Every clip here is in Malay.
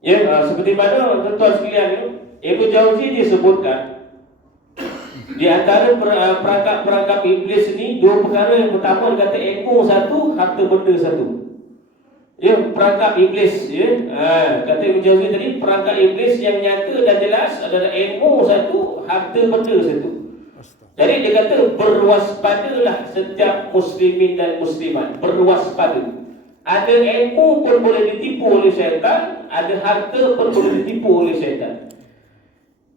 Ya, seperti mana tuan-tuan sekalian ya, Ibnu Jauzi disebutkan di antara perangkap iblis ini dua perkara. Yang pertama dia kata ilmu satu, harta benda satu. Ya, perangkap iblis ya. Kata Ibnu Jauzi tadi, perangkap iblis yang nyata dan jelas adalah ilmu satu, harta benda satu. Jadi dia kata berwaspadalah setiap muslimin dan muslimat, berwaspada. Ada ilmu pun boleh ditipu oleh syaitan, ada harta pun boleh ditipu oleh syaitan.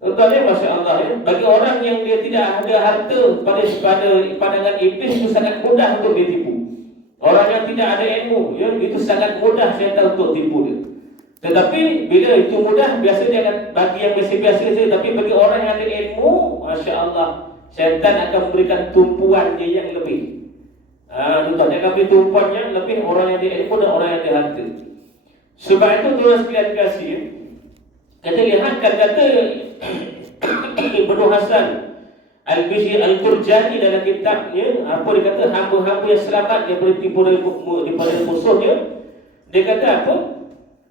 Tuan-tuan, Masya Allah ya. Bagi orang yang dia tidak ada harta pada pandangan iblis, itu sangat mudah untuk ditipu. Orang yang tidak ada ilmu ya, itu sangat mudah syaitan untuk tipu dia. Tetapi bila itu mudah, biasa dia akan bagi yang biasa-biasa saja. Tapi bagi orang yang ada ilmu, Masya Allah, syaitan akan memberikan tumpuan dia yang lebih. Tuan-tuan, dia akan beri tumpuan yang lebih orang yang ada ilmu dan orang yang ada harta. Sebab itu tuan sekalian kasih, kata lihat kata Ibnu Hasan Al-Bishri Al-Qurjani dalam kitabnya, apa dia kata, hamba-hamba yang selamat daripada tipu daripada musuhnya. Dia kata apa?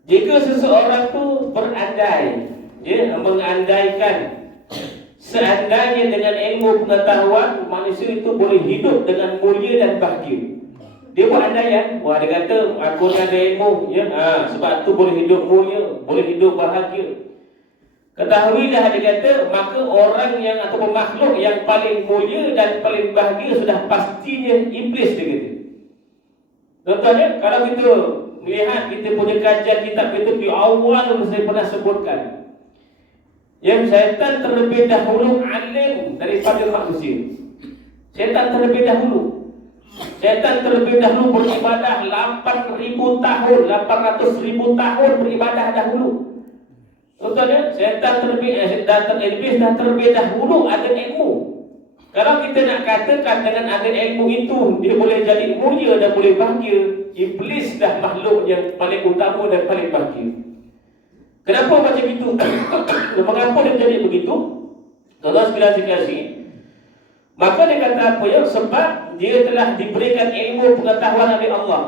Jika seseorang tu berandai, dia mengandaikan seandainya dengan ilmu pengetahuan manusia itu boleh hidup dengan mulia dan bahagia. Dia buat andaian, wah dia kata aku ada ilmu ya, sebab tu boleh hidup mulia, boleh hidup bahagia. Ketahuilah, dia kata, maka orang yang atau makhluk yang paling mulia dan paling bahagia sudah pastinya iblis, dia kata. Contohnya, kalau kita melihat kita punya kajian kitab kita di awal, saya pernah sebutkan yang syaitan terlebih dahulu alim daripada manusia. Syaitan terlebih dahulu beribadah 8.000 tahun, 800.000 tahun beribadah dahulu. Contohnya, syaitan iblis dah terlebih dahulu ada ilmu. Kalau kita nak katakan dengan ada ilmu itu dia boleh jadi mulia dan boleh bahagia, iblis dah makhluk yang paling utama dan paling bahagia. Kenapa macam itu? Mengapa dia jadi begitu? Allah sekalian sekasih, maka dia kata apa ya? Sebab dia telah diberikan ilmu pengetahuan oleh Allah.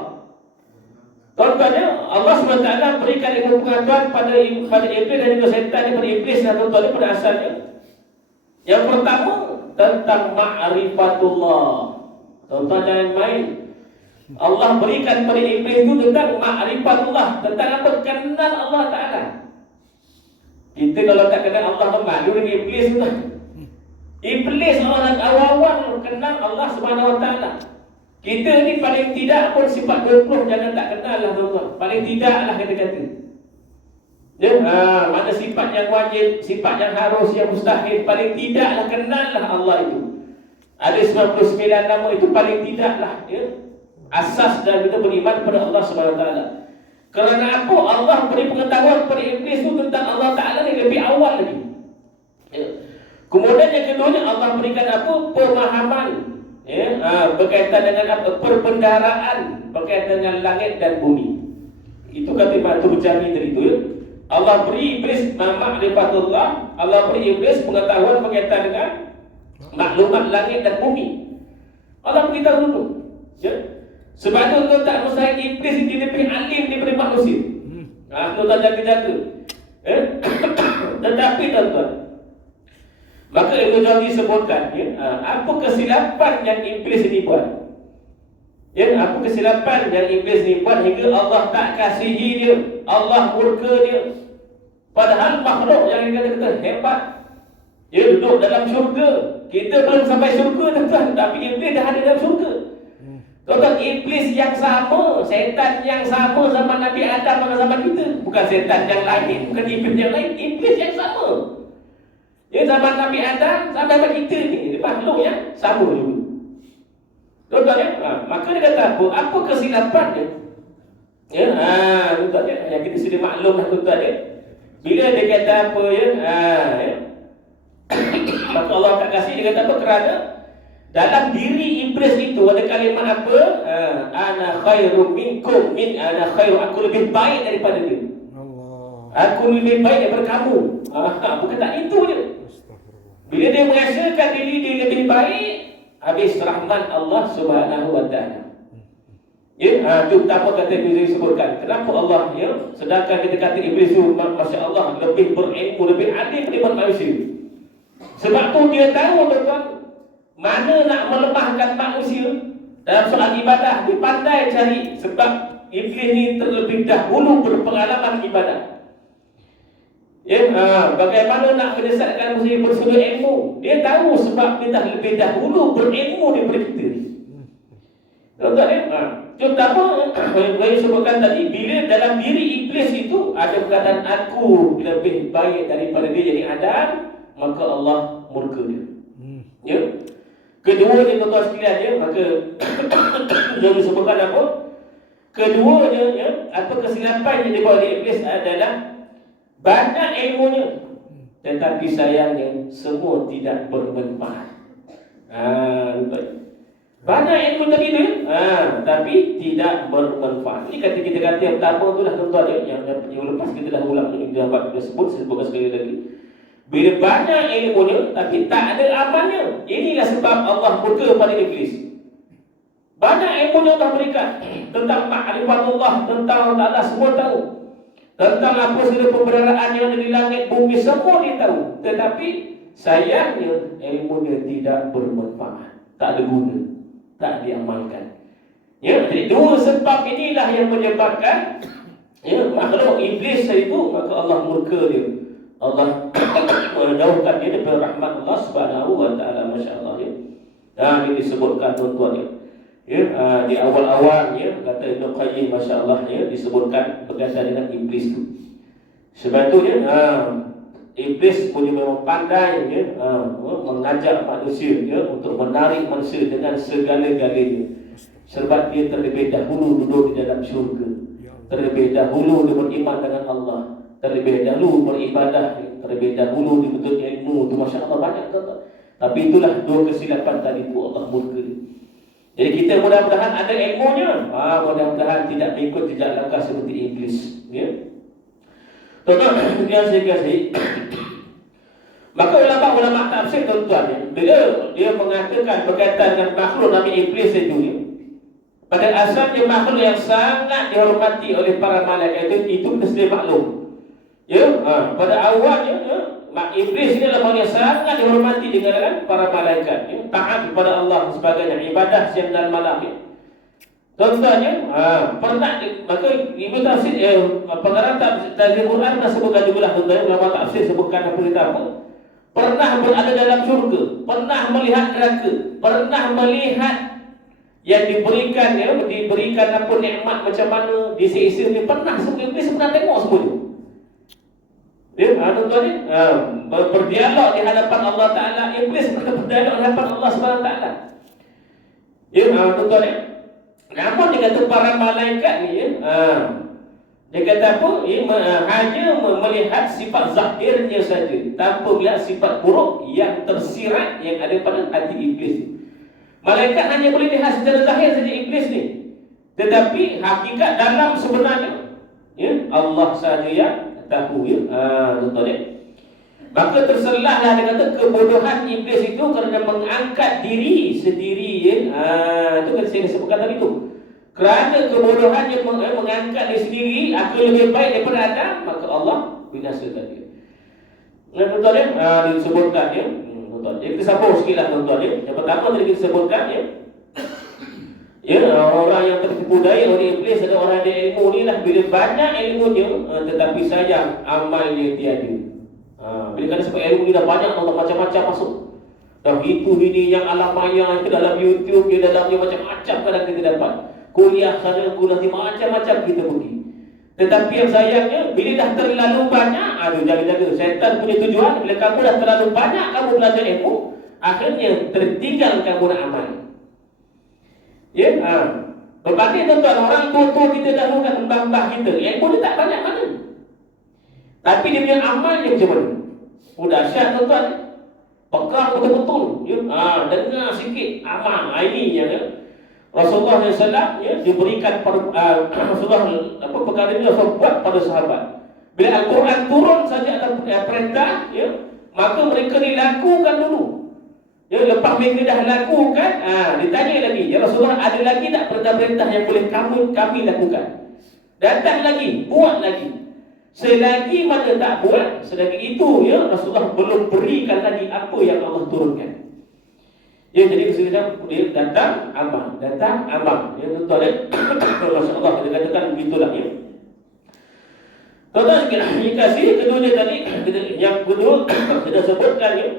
Contohnya, Allah SWT berikan ilmu pengetahuan pada iblis dan juga syaitan daripada iblis dan contohnya pada asalnya. Yang pertama tentang ma'rifatullah. Contoh jangan main. Allah berikan pada iblis itu tentang ma'rifatullah, tentang apa? Kenal Allah Ta'ala. Kita kalau tak kenal Allah, malu dengan iblis tu. Iblis orang awal-awal kenal Allah Subhanahu Wa Ta'ala. Kita ni paling tidak pun sifat 20 jangan tak kenal lah tuan-tuan. Paling tidak lah kata-kata. Ya, mana sifat yang wajib, sifat yang harus, yang mustahil, paling tidak lah kenal lah Allah itu. Ada 99 nama itu paling tidak lah ya. Asas dan kita beriman kepada Allah Subhanahu Wa Ta'ala. Kerana apa? Allah beri pengetahuan kepada iblis itu tentang Allah Ta'ala ni lebih awal lagi ya. Kemudian yang keduanya, Allah berikan apa? Pemahaman ya, berkaitan dengan apa? Perbendaharaan berkaitan dengan langit dan bumi. Itu kata Imam Turjani tadi itu ya. Allah beri iblis ma'rifatullah, Allah beri iblis pengetahuan berkaitan dengan maklumat langit dan bumi. Allah beritahu dulu ya. Sebab itu tak mustahil iblis ini lebih alim daripada manusia. Tuan-tuan jaga-jaga tetapi tuan-tuan, maka Ibnu Jauzi sebutkan ya, apa kesilapan yang iblis ini buat ya, apa kesilapan yang iblis ini buat hingga Allah tak kasihi dia, Allah murka dia. Padahal makhluk yang kita hebat dia duduk dalam syurga. Kita belum sampai syurga tuan-tuan, tapi iblis dah ada dalam syurga. Tuan-tuan, iblis yang sama, setan yang sama zaman Nabi Adam dengan zaman kita. Bukan setan yang lain, bukan iblis yang lain, iblis yang sama. Ya, zaman Nabi Adam sampai kita ni makhluk yang sama juga. Tuan-tuan ya, maka dia kata apa? Apa kesilapan dia? Ya, tuan-tuan ya, yang kita sudah maklum dah tuan-tuan ya. Bila dia kata apa ya? Ya. Maka Allah tak kasih, dia kata apa? Kerana dalam diri iblis itu ada kalimat apa? Ana khairum minkum ana khairu, aku lebih baik daripada dia. Allah. Aku lebih baik daripada kamu. Bukan tak itu je. Bila dia merasakan diri dia lebih baik, habis rahmat Allah Subhanahu Wa Ta'ala. Itu betapa kata Iblis sebutkan. Kenapa Allah sedangkan kita kata Iblis itu Masya Allah lebih berilmu, lebih alim daripada manusia. Sebab tu dia tahu tuan-tuan, mana nak melemahkan manusia dalam soal ibadah. Dia pandai cari. Sebab Iblis ni terlebih dahulu berpengalaman ibadah. Bagaimana nak menyesatkan manusia bersudut ilmu. Dia tahu sebab dia dah lebih dahulu berilmu daripada kita. Tuan-tuan Terutama yang sebutkan tadi, bila dalam diri Iblis itu ada perkataan aku lebih baik daripada dia jadi Adam, maka Allah murka dia. Keduanya tuan-tuan sekalian, maka yang disebutkan apa? Keduanya apa kesilapan yang dibawa oleh Iblis adalah banyak ilmunya, tetapi sayangnya semua tidak bermanfaat. Banyak ilmu tadi tu tapi tidak bermanfaat. Ini kata kita kata yang pertama tu lah tuan-tuan yang lepas kita dah ulang ini kita sebut sekali lagi. Bila banyak ilmunya tapi tak ada amalnya, inilah sebab Allah murka pada Iblis. Banyak ilmunya Allah berikan tentang ma'rifatullah, tentang Allah semua tahu. Tentang apa segala pembenaran yang ada di langit bumi semua dia tahu. Tetapi sayangnya ilmunya tidak bermanfaat, tak ada guna, tak diamalkan. Jadi dua sebab inilah yang menyebabkan makhluk Iblis itu, maka Allah murka dia. Allah menjauhkan dia daripada rahmat Allah Subhanahu wa taala. Masya-Allah Dan ini disebutkan tuan-tuan di awal-awal kata Ibnu Qayyim masya-Allah disebutkan berkaitan dengan Iblis itu. Sebab itu Iblis punya memang pandai mengajak manusia untuk menarik manusia dengan segala-galanya. Sebab dia terlebih dahulu duduk di dalam syurga, terlebih dahulu dia beriman dengan Allah, terlebih dahulu beribadah, terlebih dahulu dituntut ilmu. Itu masya-Allah banyak tuan-tuan. Tapi itulah dua kesilapan tadi itu Allah murka. Jadi kita mudah-mudahan ada ilmunya, mudah-mudahan tidak mengikut jejak langkah seperti Iblis. Tuan-tuan yang saya kasih, maka ulama-ulama tafsir tuan-tuan bila dia mengatakan berkaitan dengan makhluk nama Iblis itu pada asalnya makhluk yang sangat dihormati oleh para malaikat itu tersedia maklum. Pada awalnya Iblis ini adalah yang sangat dihormati dengan para malaikat, taat kepada Allah sebagainya, ibadah siang dan malam. Tuan-tuan pernah maka Ibnu tafsir pengarang tafsir Quran dah sebutkan juga lah tuan-tuan, ulama tafsir sebutkan apa pernah berada dalam syurga, pernah melihat neraka, pernah melihat yang diberikan apa nikmat macam mana disiksa ni, pernah semua Iblis pernah tengok semua tu. Tuan-tuan berdialog di hadapan Allah Ta'ala. Iblis berdialog di hadapan Allah Subhanahu Wa Ta'ala. Tuan-tuan namun dia kata para malaikat ni dia kata apa? Hanya melihat sifat zahirnya saja, tanpa melihat sifat buruk yang tersirat yang ada pada hati Iblis. Malaikat hanya boleh lihat secara zahir saja Iblis ni, tetapi hakikat dalam sebenarnya Allah sahaja yang tahu. Tuan-tuan maka terselahlah dia kata kebodohan Iblis itu kerana mengangkat diri sendiri. Itu kan saya sebutkan tadi tu. Kerana kebodohan yang mengangkat diri sendiri, aku lebih baik daripada Adam, maka Allah binasakan dia. Tuan-tuan disebutkan tuan-tuan. Kita sambung sikit lah tuan-tuan Yang pertama tadi kita sebutkan orang yang tertipu daya oleh Iblis adalah orang yang ada ilmu ni lah. Bila banyak ilmunya tetapi sayang amalnya tiada. Bila kata sebab ilmu ni dah banyak, Allah macam-macam masuk. Dah itu ini yang alam maya ke dalam YouTube, di dalamnya macam-macam kadang kita dapat. Kuliah sana, kuliah ni macam-macam kita pergi. Tetapi yang sayangnya bila dah terlalu banyak, jaga-jaga. Syaitan punya tujuan bila kamu dah terlalu banyak kamu belajar ilmu, akhirnya tertinggal kamu nak amal. Berbanding tuan-tuan, orang tua-tua kita dahulukan, mbah-mbah kita, ilmu dia tak banyak mana, tapi dia punya amalnya macam mana? Dahsyat tuan-tuan. Pegang betul-betul. Dengar sikit amal. Ini yang Rasulullah SAW diberikan Rasulullah perkara ini Rasul buat pada sahabat. Bila Al-Quran turun saja ada perintah, maka mereka dilakukan dulu. Ya, lepas mereka dah lakukan, ditanya lagi, ya Rasulullah, ada lagi tak perintah-perintah yang boleh kami lakukan? Datang lagi, buat lagi. Selagi mana tak buat, selagi itu ya Rasulullah belum berikan lagi apa yang Allah turunkan. Ya, jadi dia datang amal, ya betul ya. Masya-Allah, kita katakan begitulah ya. Tuan-tuan sekalian, kasih keduanya tadi, yang kedua kita sebutkan ya.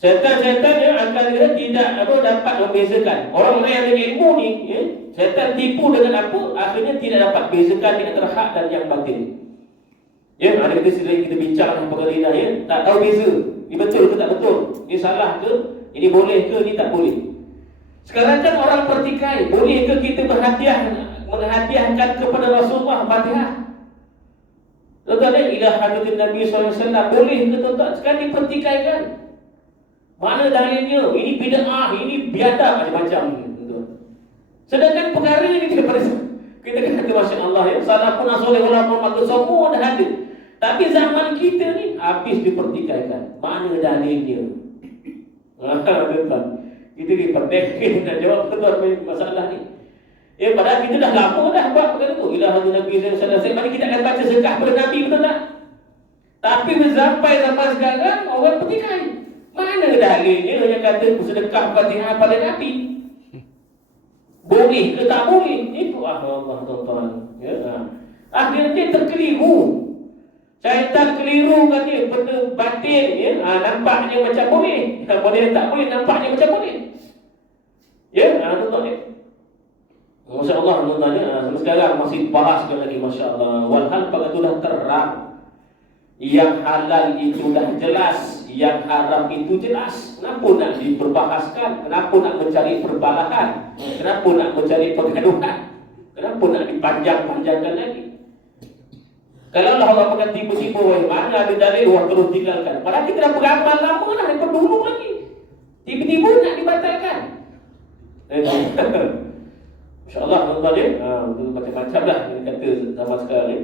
Setan-setan yang akan tidak dapat membezakan. Orang yang ada ilmu ni, ya, setan tipu dengan apa, akhirnya tidak dapat bezakan di antara hak dan yang batil. Ya, ada kita bincang perkara ini ya, tak tahu beza. Ini betul ke tak betul? Ini salah ke? Ini boleh ke? Ini tak boleh. Sekarang kan orang pertikai, boleh ke kita menghadiahkan kepada Rasulullah Fatihah? Tuan-tuan, ila hadirin Nabi SAW, boleh ke tuan-tuan? Sekarang dipertikaikan. Mana dalilnya? Ini bid'ah, ini biadab, macam-macam. Sedangkan perkara ini daripada kita kata Masya Allah ya, salafun soleh ulama maka semua dah ada. Tapi zaman kita ni habis dipertikaikan. Mana dalilnya? Kita diperdekkan dan jawab betul masalah ni. Ya, padahal kita dah lama dah buat perkara tu. Ila hadis Nabi SAW. Mari kita akan baca sekah pada Nabi, betul tak? Tapi sampai zaman sekarang orang pertikai. Mana dalilnya yang kata sedekah Fatihah pada Nabi? Boleh ke tak boleh? Itu Allah tuan-tuan. Ya. Akhirnya terkeliru. Syaitan keliru katanya benda batin ya. Nampaknya macam boleh. Boleh tak boleh, nampaknya macam boleh. Ya, tuan-tuan ya. Masya-Allah tuan-tuan ya. Sekarang masih bahaskan lagi masya-Allah. Walhal pada tu dah terang. Yang halal itu dah jelas, yang haram itu jelas. Kenapa nak diperbahaskan? Kenapa nak mencari perbalahan? Kenapa nak mencari pergaduhan? Kenapa nak dipanjang-panjangkan lagi? Kalau Allah akan tiba-tiba, mana ada dalil, orang terus tinggalkan. Padahal kita dah beramal lama dah, daripada dulu lagi. Tiba-tiba nak dibatalkan. InsyaAllah tuan-tuan ya, macam-macam lah kita kata zaman sekarang ni.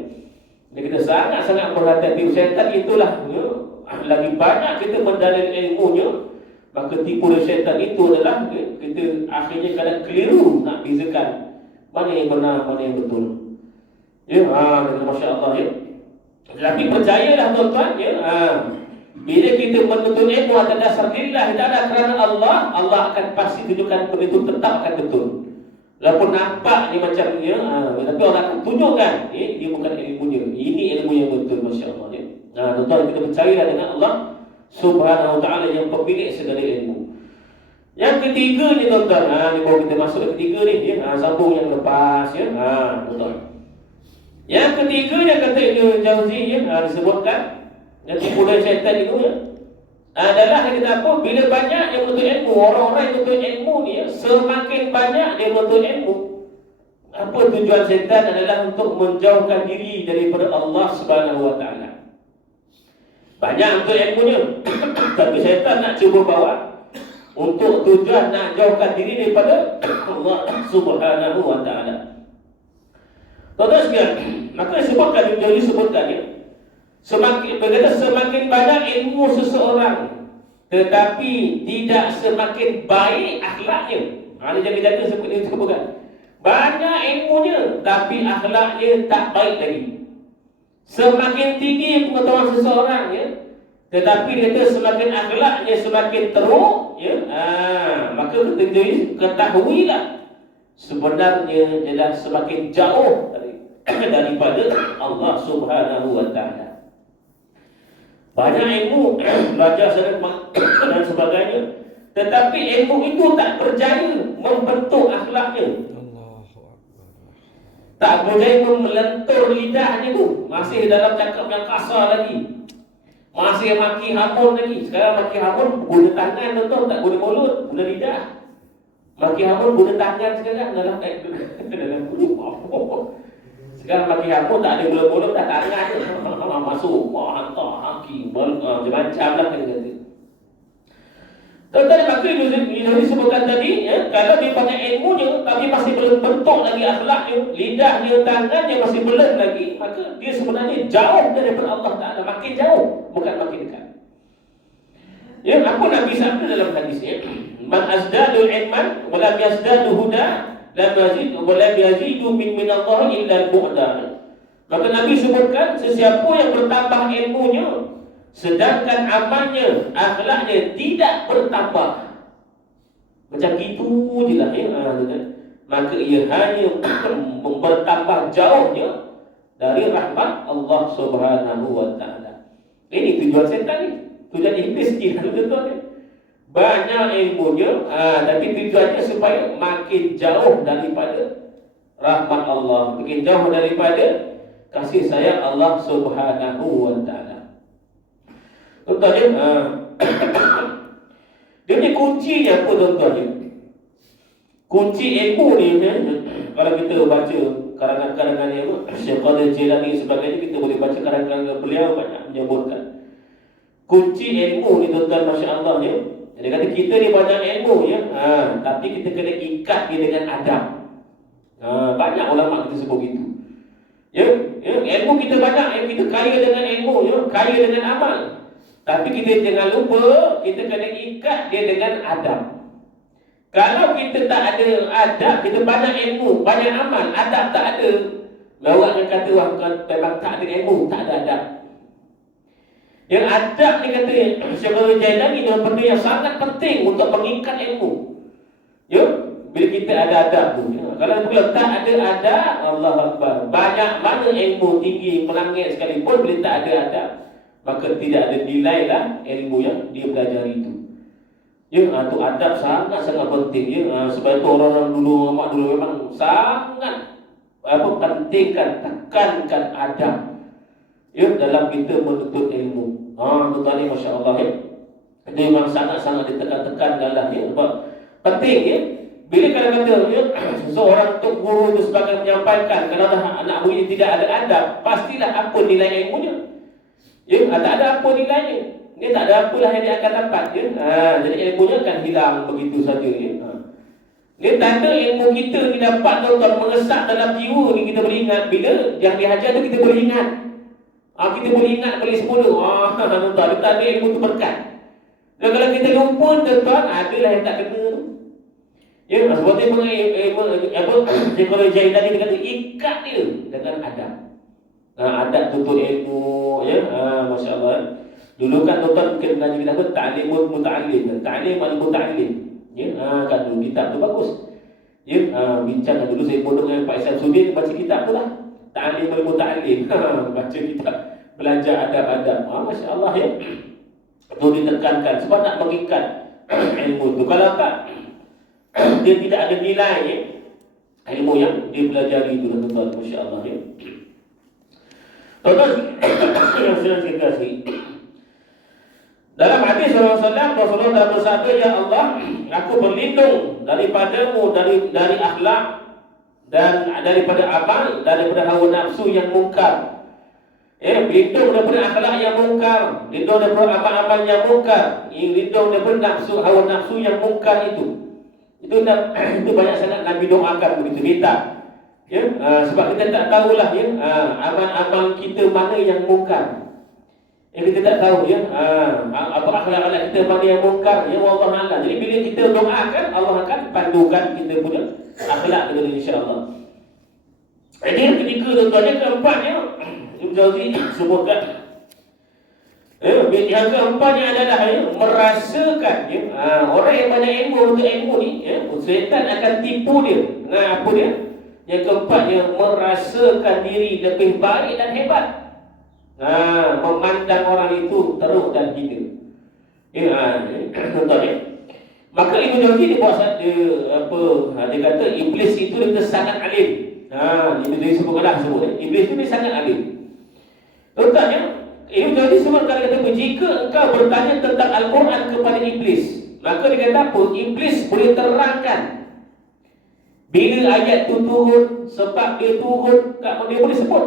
Kita sangat-sangat berhati-hati. Syaitan itulah ya, lagi banyak kita mendalil ilmunya, maka tipu syaitan itu adalah kita akhirnya kadang keliru nak bezakan mana yang benar, mana yang betul. Ya, masya-Allah ya. Tapi percayalah tuan-tuan ya, bila kita menuntut ilmu atas dasar lillah ta'ala kerana Allah, Allah akan pasti tunjukkan benda itu tetap akan betul. Walaupun nampak ni macam ni, tapi orang akan tunjukkan dia bukan ilmunya. Ini ilmu yang betul, masya-Allah ya. Tuan-tuan, kita percayalah dengan Allah Subhanahu wa ta'ala yang pemilik segala ilmu. Yang ketiga ni tuan-tuan, ni baru kita masuk ke ketiga ni ya. Sambung yang lepas ya. Tuan-tuan. Yang ketiganya kata Ibnu Jauzi ya, disebutkan yang tipu daya syaitan itu ya, adalah yang kita apa? Bila banyak yang menuntut ilmu, orang-orang yang menuntut ilmu ni ya, semakin banyak dia menuntut ilmu. Apa tujuan syaitan adalah untuk menjauhkan diri daripada Allah Subhanahu wa ta'ala. Banyak untuk ilmunya, tapi syaitan nak cuba bawa untuk tujuan nak jauhkan diri daripada Allah Subhanahu wa ta'ala. Tuan-tuan sekalian, maka disebutkan, jadi sebutkan ya, semakin banyak ilmu seseorang, tetapi tidak semakin baik akhlaknya. Ini jaga-jaga seperti ini disebutkan. Banyak ilmunya, tapi akhlaknya tak baik lagi. Semakin tinggi pengetahuan seseorang ya, tetapi dia semakin akhlaknya semakin teruk ya, maka kita ketahuilah sebenarnya dia dah semakin jauh daripada Allah Subhanahu wa ta'ala. Banyak ilmu, belajar dan sebagainya, tetapi ilmu itu tak berjaya membentuk akhlaknya. Tak berjaya melentur lidahnya tu. Masih dalam cakap yang kasar lagi, masih maki hamun lagi. Sekarang maki hamun guna tangan, tuan-tuan, tak guna mulut, guna lidah. Maki hamun guna tangan sekarang dalam mulut. Sekarang bagi aku tak ada mulut-mulut dah tangan tu. Masuk, hantar, hakim, macam-macam lah kata. Tuan-tuan, maka ini disebutkan tadi ya, kalau dia banyak ilmunya tapi masih belum bentuk lagi akhlaknya, lidahnya, tangannya masih belum lagi, maka dia sebenarnya jauh daripada Allah Ta'ala. Makin jauh, bukan makin dekat. Ya, apa Nabi sabda dalam hadisnya? Man azdadu ilman wa lam yazdadu huda lam yazid wa lam yazidu min Allah illa al-bu'da. Maka Nabi sebutkan sesiapa yang bertambah ilmunya sedangkan amalnya, akhlaknya tidak bertambah. Macam gitu je lah ya. Maka ia hanya bertambah jauhnya dari rahmat Allah Subhanahu wa taala. Ini tujuan setan ni. Tujuan iblis ni tuan-tuan ni. Banyak ilmunya, tapi tujuannya supaya makin jauh daripada rahmat Allah, makin jauh daripada kasih sayang Allah Subhanahu wa taala. Tuan-tuan ni, dia ni kuncinya apa tuan-tuan ni? Kunci ilmu ni, kalau kita baca karangan-karangan ni, Syekh Qadir Jilani sebagainya, kita boleh baca karangan beliau banyak menyebutkan kunci ilmu ni tuan-tuan, masya-Allah ya. Dia kata kita ni banyak ilmu ya, tapi kita kena ikat dia dengan adab. Banyak ulama kita sebut gitu. Ya, ilmu kita banyak, kita kaya dengan ilmu ya, kaya dengan amal. Tapi kita jangan lupa kita kena ikat dia dengan adab. Kalau kita tak ada adab, kita banyak ilmu, banyak amal, adab tak ada, lawak yang kata orang memang tak ada ilmu, tak ada adab. Yang adab ni kata Syekh Qadir Jailani adalah benda yang sangat penting untuk mengikat ilmu. Ya, bila kita ada adab tu. Ya. Kalau tak ada adab, Allah Akbar. Banyak mana ilmu tinggi melangit sekalipun, bila tak ada adab, maka tidak ada nilai lah ilmu yang dia pelajari itu. Ya, tu adab sangat-sangat penting ya. Sebab itu orang-orang dulu, ulama dulu memang sangat pentingkan, tekankan adab ya dalam kita menuntut ilmu. Tuan-tuan ni masya-Allah ya. Dia memang sangat-sangat ditekan-tekankan lah ya. Sebab penting ya. Bila kata ya, seorang tok guru itu sebagai menyampaikan kalau anak murid tidak ada adab, pastilah apa nilai ilmunya. Ya, tak ada apa nilainya. Dia tak ada apalah yang dia akan dapat ya. Jadi ilmunya akan hilang begitu saja ya. Dia tanda ilmu kita ni dapat tuan-tuan mengesak dalam jiwa ni, kita boleh ingat bila yang diajar tu kita boleh ingat. Kita boleh ingat kali 10. Tuan-tuan, kita ada ilmu tu berkat. Dan kalau kita lupa tuan-tuan, adalah yang tak kena tu. Ya, sebab tu Syekh Qadir Jailani dia kata ikat dia dengan adab. Adab tuntut ilmu ya. Masya-Allah. Dulu kan tuan-tuan mungkin belajar kita apa? Ta'limul muta'allim. Ta'lim al-muta'allim. Ya, kan dulu kitab tu bagus. Ya, bincang dulu saya bodoh dengan Pak Isam Sudin baca kitab tu lah. Ta'limul muta'allim. Baca kitab, belajar adab-adab. Masya-Allah ya. Itu ditekankan sebab nak mengikat ilmu tu. Kalau tak, dia tidak ada nilai ya. Ilmu yang dia pelajari itu tuan-tuan, masya-Allah ya. Tuan-tuan yang saya kasih. Dalam hadis Rasulullah bersabda, ya Allah, aku berlindung daripadamu dari akhlak dan daripada amal, daripada hawa nafsu yang mungkar. Berlindung daripada akhlak yang mungkar, berlindung daripada amal-amal yang mungkar, berlindung daripada nafsu, hawa nafsu yang mungkar itu. Itu banyak sangat Nabi doakan begitu, minta. Ya, sebab kita tak tahulah ya, amal-amal kita mana yang mungkar. Kita tak tahu ya, apa akhlak-akhlak kita mana yang mungkar ya, wallahu a'lam. Jadi bila kita doakan, Allah akan pandukan kita punya akhlak kita insya-Allah. Jadi yang ketiga tuan-tuan, yang keempatnya Ibn Jauzi sebutkan yang keempatnya adalah ya, merasakan ya, orang yang banyak ilmu untuk ilmu ni ya, syaitan akan tipu dia. Apa dia? Yang keempatnya merasakan diri lebih baik dan hebat. Memandang orang itu teruk dan hina. Contoh ya. Maka Ibnu Jauzi dia buat dia kata iblis itu dia sangat alim. Ibnu Jauzi sebut iblis itu dia sangat alim. Contohnya Ibnu Jauzi sebutkan kata jika engkau bertanya tentang Al-Quran kepada iblis, maka dia kata apa? Iblis boleh terangkan bila ayat itu turun, sebab dia turun, dia boleh sebut.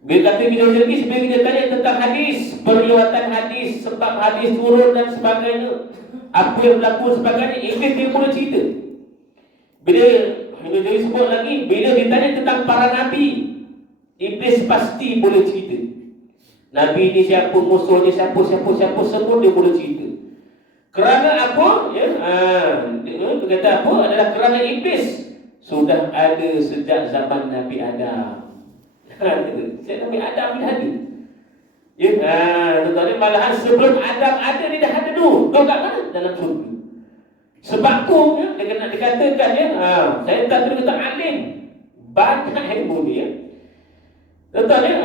Bila kata Ibnu Jauzi, bila kita tanya tentang hadis, periwayatan hadis, sebab hadis turun dan sebagainya, apa yang berlaku sebagainya, iblis dia boleh cerita. Bila Ibnu Jauzi sebut lagi, bila ditanya tentang para nabi, iblis pasti boleh cerita. Nabi ni siapa, musuhnya siapa, semua dia boleh cerita. Kerana apa? Ya, dia kata apa? Adalah kerana iblis sudah ada sejak zaman Nabi Adam. Sejak Nabi Adam dah ada. Ya, tuan-tuan, malahan sebelum Adam ada, dia dah ada dulu. Kau kat mana? Dalam surga. Sebab tu ya, dia kena dikatakan ya, syaitan tu kata alim, banyak ilmu dia. Tuan-tuan ya,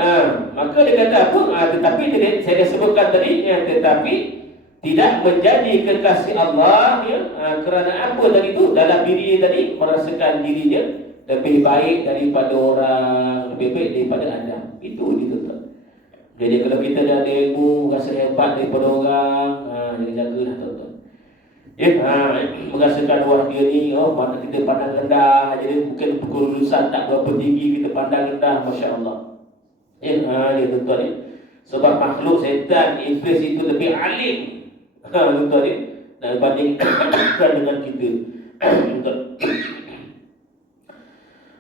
maka dia kata apa? Tetapi saya dah sebutkan tadi ya, tetapi tidak menjadi kekasih Allah ya, kerana apa tadi tu? Dalam diri tadi merasakan dirinya lebih baik daripada orang, lebih baik daripada Adam. Itu dia, tuan-tuan. Jadi kalau kita dah ada ilmu, rasa hebat daripada orang, jaga-jagalah, tuan-tuan. Ya, merasakan wah dia ni, mana kita pandang rendah, jadi mungkin kelulusan tak berapa tinggi kita pandang rendah, Masya Allah. Ya, tuan-tuan ya. Sebab makhluk syaitan, iblis itu lebih alim, tuan-tuan ya, dan bandingkan dengan kita.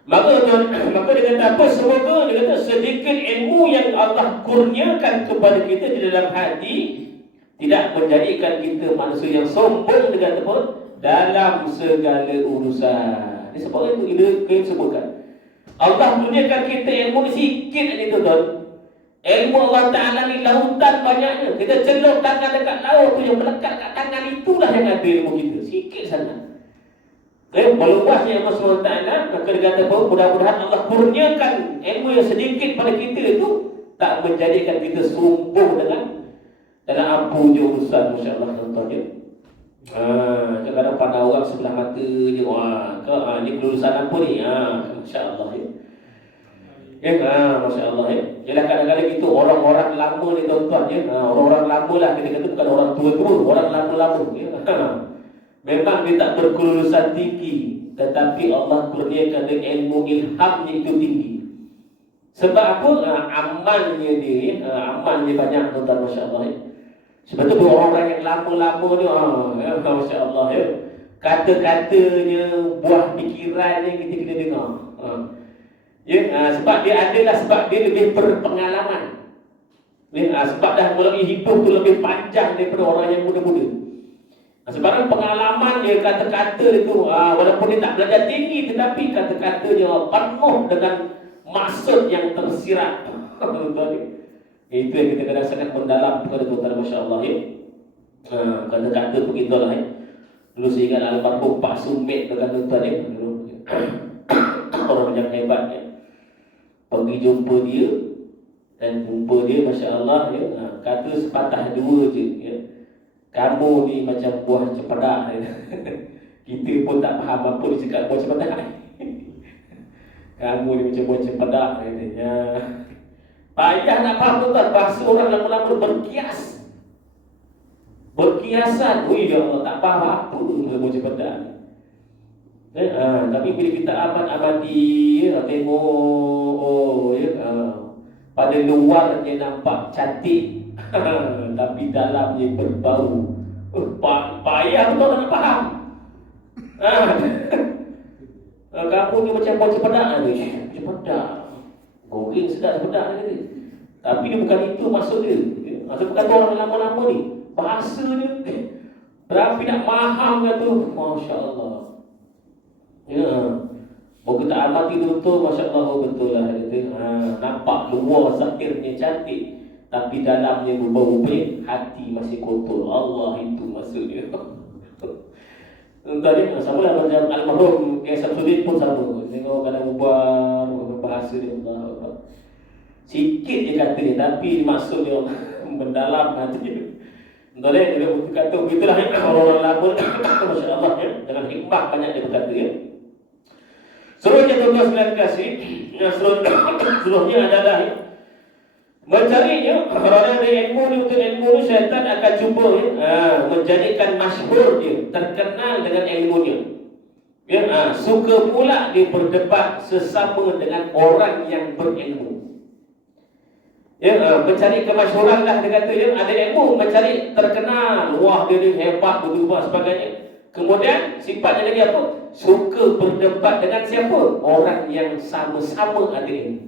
Maka dia kata apa? Semoga dia kata sedikit ilmu yang Allah kurniakan kepada kita di dalam hati tidak menjadikan kita manusia yang sombong dengan apa? Dalam segala urusan. Ini sebab itu kita sebutkan. Allah kurniakan kita ilmu ni sikit ni, tuan-tuan. Ilmu Allah Ta'ala ni lautan banyaknya. Kita celup tangan dekat laut tu, yang melekat kat tangan itulah yang ada ilmu kita. Sikit sangat. Meluasnya Allah SWT, maka dia kata bahawa mudah-mudahan Allah kurniakan ilmu yang sedikit pada kita itu tak menjadikan kita sombong dengan dalam apa je urusan. Masya Allah, tuan-tuan ya. Kadang-kadang pandang orang sebelah mata je, ni kelulusan apa ni? Masya Allah ya. Masya Allah ya. Ialah kadang-kadang kita orang-orang lama ni, tuan-tuan ya. Orang-orang lama lah, kita kata bukan orang tua-tua, orang lama-lama ya. Memang dia tak berkelulusan tinggi, tetapi Allah kurniakan dengan ilmu ilhamnya itu tinggi. Sebab apa? Amalnya dia, amalnya banyak, tuan-tuan, Masya Allah ya. Sebab tu orang-orang yang lama-lama ni, Masya Allah ya, kata-katanya, buah pikirannya kita kena dengar. Sebab dia adalah, sebab dia lebih berpengalaman. Sebab dah melalui hidup tu lebih panjang daripada orang yang muda-muda. Sekarang pengalaman dia, kata-kata itu, walaupun dia tak belajar tinggi, tetapi kata-kata dia penuh dengan maksud yang tersirat. Itu yang kita kadang sangat mendalam kepada tuan-tuan, Masya Allah ya. Kata-kata begitulah ya. Dulu saya ingat almarhum Pak Sumit dengan tuan-tuan ya. Orang yang hebat ya. Pergi jumpa dia, dan jumpa dia, Masya Allah ya, kata sepatah dua je ya. Kamu ni macam buah cempedak. Kita pun tak faham apa dia cakap buah cempedak. Kamu ni macam buah cempedak. Payah nak faham, tuan-tuan. Bahasa orang lama-lama berkias. Berkiasan. Ya Allah, tak faham apa buah cempedak. Tapi bila kita amati ya, tengok pada luar dia nampak cantik, tapi dalamnya berbau. Payah betul nak faham. Kamu ni macam buah cempedak ni. Cempedak goreng sedap cempedak ni. Tapi dia bukan itu maksud dia. Maksud kata orang lama-lama ni, bahasa dia tapi nak faham kata, Masya Allah ya. Baru kita amati betul, Masya Allah, betul lah kata. Nampak luar zahirnya cantik, tapi dalamnya berbau baik, hati masih kotor. Allah itu maksudnya. Tadi sama lah macam almarhum K. Samsudin pun sama. Tengok kadang ubah bahasa dia, Allah. Sikit je kata dia, tapi maksud dia mendalam hati dia. Tadi dia kata begitulah orang-orang lama. Masya Allah ya. Dengan hikmah banyak dia berkata ya. Seluruhnya tuan-tuan sekalian kasih, seluruhnya adalah ya, mencarinya. Kerana ada ilmu ni, untuk ilmu ni syaitan akan cuba menjadikan masyhur dia, terkenal dengan ilmunya ya. Suka pula dia berdebat sesama dengan orang yang berilmu ya. Mencari kemasyhuran lah dia kata ya. Ada ilmu, mencari terkenal, wah dia ni hebat, begitu sebagainya. Kemudian sifatnya lagi apa? Suka berdebat dengan siapa? Orang yang sama-sama ada ilmu,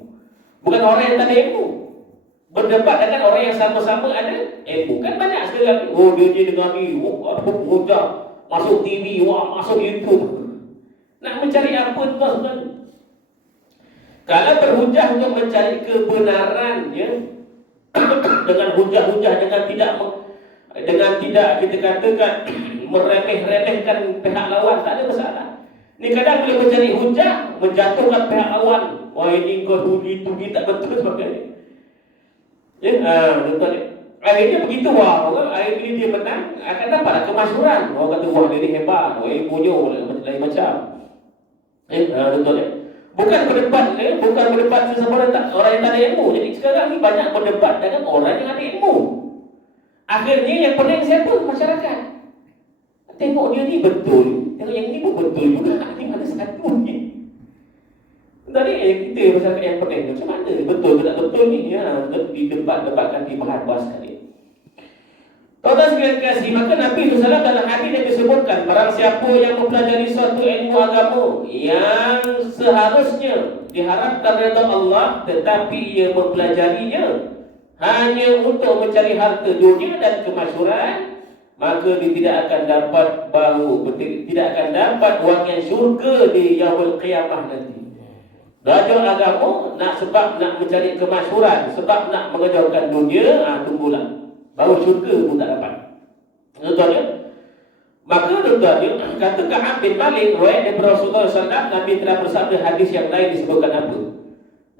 bukan orang yang tak ada ilmu. berdebat dengan orang yang sama-sama ada ilmu. Kan banyak sekarang, oh dia dengar ni, oh hujah, masuk TV, wah masuk YouTube. Nak mencari apa tu sebenarnya? Kalau berhujah untuk mencari kebenarannya dengan hujah-hujah, dengan tidak kita katakan meremeh-remehkan pihak lawan, tak ada masalah. Ni kadang boleh mencari hujah, menjatuhkan pihak lawan. Wah ini kau tugi tak betul sebagainya. Ya, betul ni. Akhirnya begitu wah, akhirnya dia menang, akan dapat kemasyhuran. Orang kata wah dia ni hebat, wah ilmunya lain macam. Betul ni. Bukan berdebat sesama orang yang tak ada ilmu. Jadi sekarang ni banyak berdebat dengan orang yang ada ilmu. Akhirnya yang pening siapa? Masyarakat. Tengok dia ni betul, tengok yang ni pun betul juga. Ni mana satu ni? Tadi kita masyarakat yang pening macam mana? Betul ke tak betul ni? Ya, didebatkan, dibahas sekali. Tuan-tuan sekalian kasih, maka Nabi SAW dalam hadis yang disebutkan, barang siapa yang mempelajari suatu ilmu agama yang seharusnya diharapkan redha Allah, tetapi ia mempelajarinya hanya untuk mencari harta dunia dan kemasyhuran, maka dia tidak akan dapat wangian syurga di yaumul qiyamah nanti. Belajar agama sebab nak mencari kemasyhuran, sebab nak mengejarkan dunia, tunggulah. Baru syurga pun tak dapat. Tuan-tuan, maka tuan-tuan, kata Ka'ab bin Malik riwayat daripada Rasulullah SAW, Nabi telah bersabda, hadis yang lain disebutkan apa?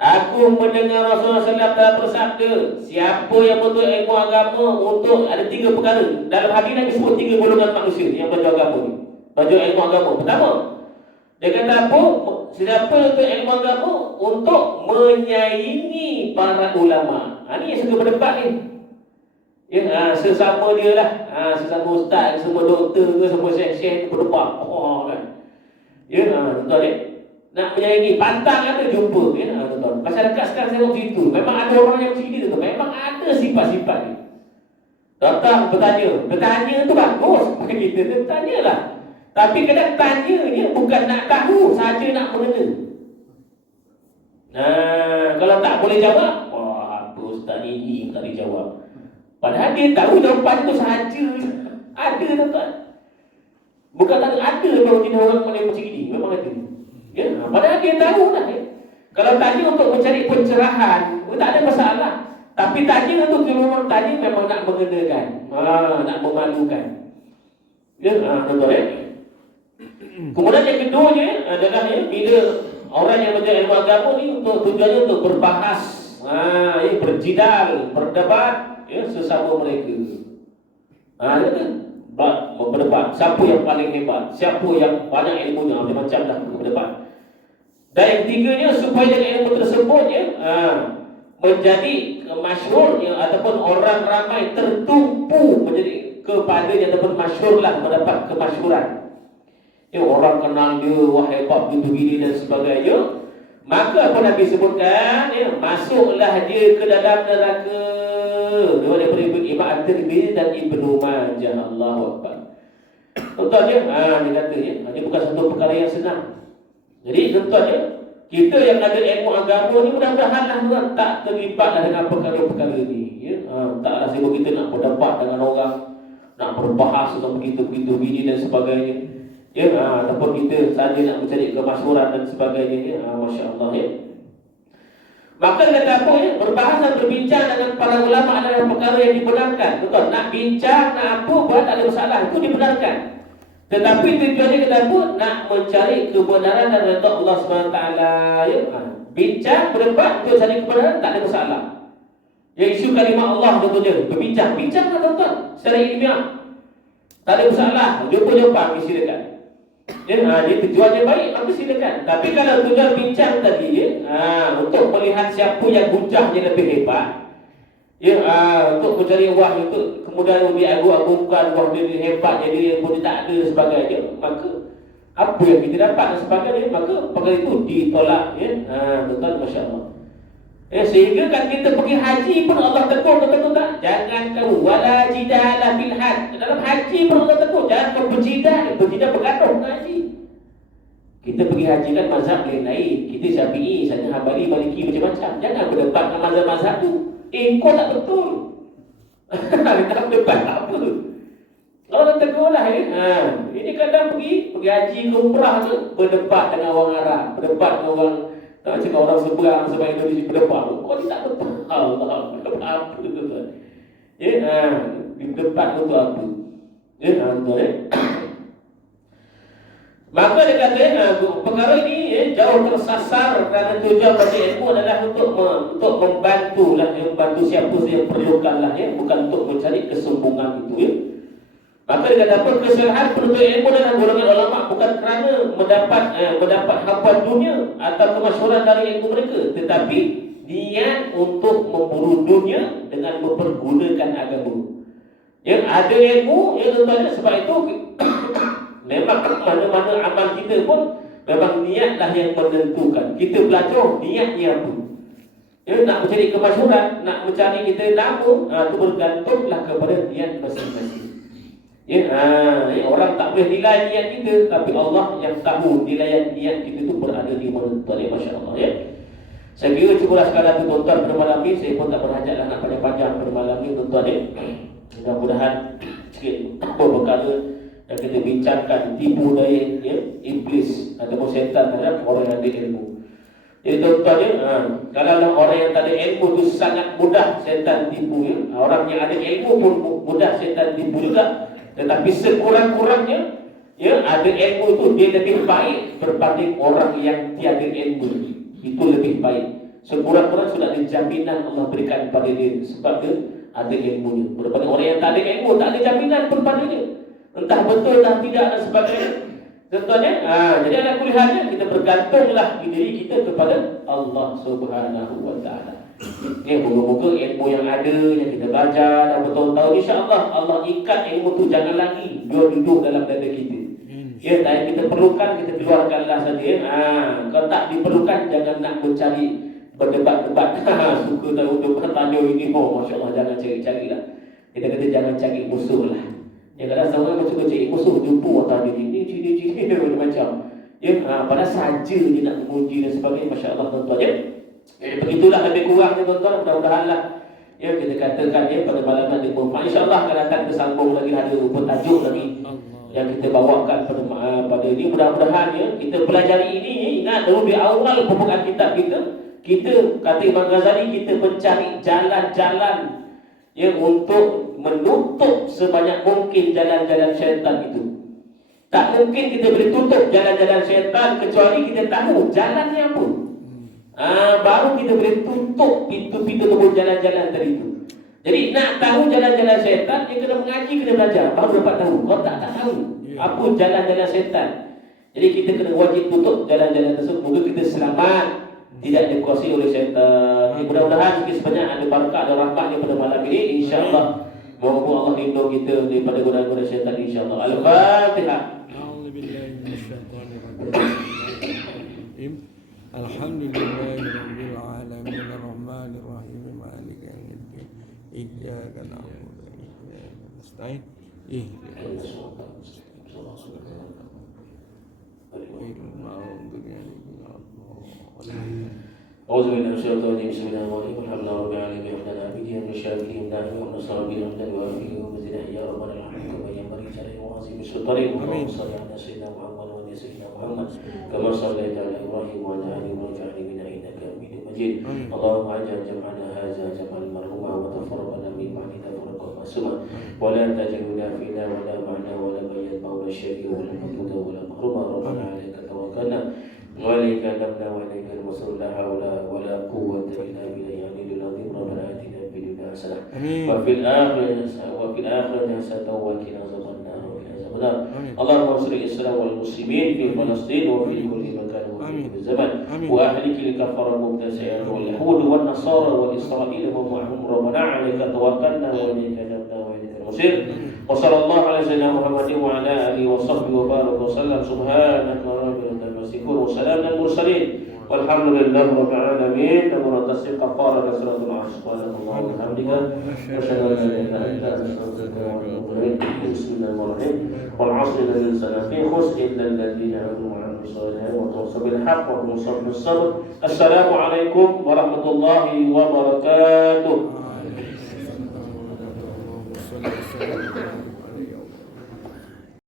Aku mendengar Rasulullah SAW telah bersabda, siapa yang betul ilmu agama untuk ada 3 perkara. Dalam hadis Nabi sebut 3 golongan manusia yang belajar agama ni. Belajar ilmu agama. Pertama, dia kata apa? Siapa untuk ilmu agama untuk menyaingi para ulama. Ini yang suka berdebat ni. Ya, sesama dia lah, sesama ustaz, semua doktor ke, semua syekh-syekh berdebat. Kan. Ya, tuan-tuan ni. Nak menyayangi, pantang ada jumpa. Ya, tuan-tuan. Masyarakat sekarang saya waktu itu, memang ada orang yang macam ini tu. Memang ada sifat-sifat ni. Datang bertanya tu bagus. Kita bertanyalah. Tapi kadang tanyanya bukan nak tahu, saja nak mengenal. Kalau tak boleh jawab, wah, apa ustaz ini tak boleh jawab. Padahal dia tahu jawapan itu sahaja. Ada tuan-tuan. Bukan tak ada kalau tidak orang macam ini. Memang ada. Ya? Padahal dia tahu lah. Ya? Kalau tanya untuk mencari pencerahan, tak ada masalah. Tapi tanya untuk orang tanya memang nak mengenakan, nak memalukan. Ya, tuan-tuan. Ya? Kemudian yang keduanya adalah bila orang yang belajar ilmu agama ni untuk tujuannya untuk berbahas, berjidal, berdebat. Ya, sesama mereka. Berdebat. Siapa yang paling hebat? Siapa yang banyak ilmunya? Macam dah berdebat. Dan yang ketiganya supaya dengan ilmu tersebut menjadi masyhur ataupun orang ramai tertumpu menjadi kepadanya ataupun masyhurlah, mendapat kemasyhuran. Ya, orang kenal dia, wah hebat begitu gini dan sebagainya. Maka apa Nabi sebutkan, ya, masuklah dia ke dalam neraka. Daripada Ibn At-Tirmidzi dan Ibnu Majah. Allahu Akbar. Tuan-tuan ya, dia kata ya, ini bukan satu perkara yang senang. Jadi tuan-tuan ya, kita yang ada ilmu agama ni mudah-mudahanlah tuan tak terlibatlah dengan perkara-perkara ni. Ya, taklah sibuk kita nak berdebat dengan orang, nak berbahas tentang begitu-begitu gini dan sebagainya. Ya, ataupun kita saja nak mencari kemasyhuran dan sebagainya. Ya, masya-Allah ya. Maka kata apa ya? Berbahas dan berbincang dengan para ulama adalah perkara yang dibenarkan. Betul. Nak bincang, nak apa buat tak ada masalah. Itu dibenarkan. Tetapi tujuannya kata apa? Nak mencari kebenaran dan redha Allah SWT. Ya. Bincang, berdebat untuk cari kebenaran tak ada masalah. Yang isu kalimah Allah tentunya. Berbincang. Bincanglah tuan-tuan. Secara ilmiah. Tak ada masalah. Jumpa-jumpa. Silakan. Ya, dia tujuannya baik, maka silakan. Tapi kalau tujuan bincang tadi ya, untuk melihat siapa yang hujahnya lebih hebat, ya, untuk mencari wah itu kemudian diagung-agungkan wah dia hebat jadi dia pun tak ada sebagainya, maka apa yang kita dapat dan sebagainya, maka perkara itu ditolak ya. Tuan-tuan, masya-Allah. Sehingga kan kita pergi haji pun Allah tegur, betul tak? Jangan kamu wala jidala bil hajj. Dalam haji pun Allah tegur, jangan kau berjidal bergaduh haji. Kita pergi haji kan mazhab lain. Kita Syafi'i, sana Hambali, Maliki macam-macam. Jangan berdebat dengan mazhab-mazhab tu. Kau tak betul. Dia tak debat apa. Orang tegur lah ini kadang pergi haji ke umrah tu, berdebat dengan orang Arab, berdebat dengan orang, tak cakap orang seberang sebab Indonesia berdebat. Kau ni tak betul. Allah, berdebat apa tu tuan? Berdebat untuk apa? Tuan. Maka dia kata perkara ini jauh tersasar kerana tujuan pada ilmu adalah untuk membantu siapa yang perlukanlah bukan untuk mencari kesombongan itu Maka dia kata apa? Kesalahan penuntut ilmu dalam golongan ulama bukan kerana mendapat harapan dunia atau kemasyhuran dari ilmu mereka, tetapi niat untuk memburu dunia dengan mempergunakan agama. Yang ada ilmu, tuan-tuan, sebab itu memang mana-mana amal kita pun memang niatlah yang menentukan. Kita belajar niatnya apa. Nak mencari kemasyhuran, nak mencari kita nama, itu bergantunglah kepada niat masing-masing. Orang tak boleh nilai niat kita, tapi Allah yang tahu nilai niat kita itu berada di mana. Masya-Allah Saya kira cubalah sekadar tu tuan-tuan pada malam ni. Saya pun tak berhajatlah nak panjang-panjang pada malam ni tuan-tuan Mudah-mudahan sikit perkara yang kita bincangkan tipu daya iblis ataupun syaitan terhadap orang yang ada ilmu. Jadi tuan-tuan kalau orang yang tak ada ilmu tu sangat mudah syaitan tipu Orang yang ada ilmu pun mudah syaitan tipu juga. Tetapi sekurang-kurangnya ada ilmu itu dia lebih baik berbanding orang yang tiada ilmu. Itu lebih baik. Sekurang-kurang sudah ada jaminan Allah berikan kepada dia sebab dia ada ilmunya. Berbanding orang yang tak ada ilmu, tak ada jaminan pun padanya. Entah betul entah tidak dan sebagainya. Contohnya, jadi ada kuliahnya kita bergantunglah diri kita kepada Allah Subhanahu wa taala. Moga-moga ilmu yang ada yang kita belajar dan bertahun-tahun, insya-Allah Allah ikat ilmu tu jangan lagi dia duduk dalam dada kita. Tak kita perlukan kita keluarkanlah saja. Kalau tak diperlukan jangan nak mencari berdebat-debat. Suka tahu debat tanya ini, masya-Allah jangan cari-carilah. Kita kata jangan cari musuhlah. Kadang seorang macam cari musuh jumpa atau ini macam pada saja dia nak menguji dan sebagainya. Masya-Allah tuan-tuan begitulah lebih kurangnya tuan-tuan. Mudah-mudahanlah kita katakan pada malam nanti bermanfaat. InsyaAllah akan datang kita sambung lagi, ada tajuk lagi yang kita bawakan pada ini. Mudah-mudahan kita pelajari ini. Ingat dulu di awal pembukaan kitab kita kata Imam Ghazali, kita mencari jalan-jalan untuk menutup sebanyak mungkin jalan-jalan syaitan itu. Tak mungkin kita boleh tutup jalan-jalan syaitan kecuali kita tahu jalannya apa. Baru kita boleh tutup pintu-pintu ataupun jalan-jalan tadi itu. Jadi nak tahu jalan-jalan syaitan, dia kena mengaji, kena belajar, baru dapat tahu. Kalau tak tahu apa jalan-jalan syaitan. Jadi kita kena wajib tutup jalan-jalan tersebut. Moga kita selamat, tidak dikuasai oleh syaitan. Mudah-mudahan sikit sebanyak ada barakah, ada rahmatnya pada malam ini. InsyaAllah moga Allah lindung kita daripada godaan-godaan syaitan, insyaAllah. Al-Fatihah. Alhamdulillahirabbil alamin arrahmanir rahim maliki yaumiddin iyyaka na'budu wa iyyaka nasta'in ihdinas siratal mustaqim ghairil maghdubi 'alaihim waladdallin. أعوذ بالله من الشيطان الرجيم. بسم الله الرحمن الرحيم. الحمد لله رب العالمين وحدنا عبيدين وشاكرين داعين ونصر بهم وافيه ومزيده يا رب العالمين كما ينبغي عليه وعظيم السلطان. اللهم صل على سيدنا محمد وعلى سيدنا محمد كما صليت على ابراهيم وعلى ال ابراهيم انك حميد مجيد. اللهم اجعل جمعنا هذا جمعا مرحوما وتفرقنا من بعده تفرقا معصوما ولا تجعلنا فينا ولا معنا ولا من يتبعنا الشريك ولا مطلوب ولا محروما. ربنا عليك توكلنا وإليك نبنا وإليك المصير. لا حول ولا قوة إلا بالله العلي العظيم. ربنا آتنا في الدنيا حسنة وفي الآخرة حسنة وقنا عذاب النار وقنا عذاب النار. اللهم انصر الإسلام والمسلمين في فلسطين وفي كل مكان وفي كل زمان وأهلك الكفار المبتدعين واليهود والنصارى وإسرائيل ومعهم. ربنا عليك توكلنا وإليك نبنا وإليك المصير. وصلى الله على سيدنا محمد وعلى آله وصحبه وبارك وسلم. سبحانك رب العزة عما يصفون وسلام على المرسلين Walhamdulillah rabbil alamin. Dan tasbih kafara dan suratul asy. Subhanallah walhamdulillah. Asyhadu an la ilaha illa anta astaghfiruka wa atubu ilaik. Bismillahirrahmanirrahim. Wal 'asri innal insana lafi khusr illa alladziina aamanu wa 'amilus shalihati wa tawassaw bil haqqi wa tawassaw bis sabr. Assalamu alaikum warahmatullahi wabarakatuh. Waalaikumsalam warahmatullahi wabarakatuh.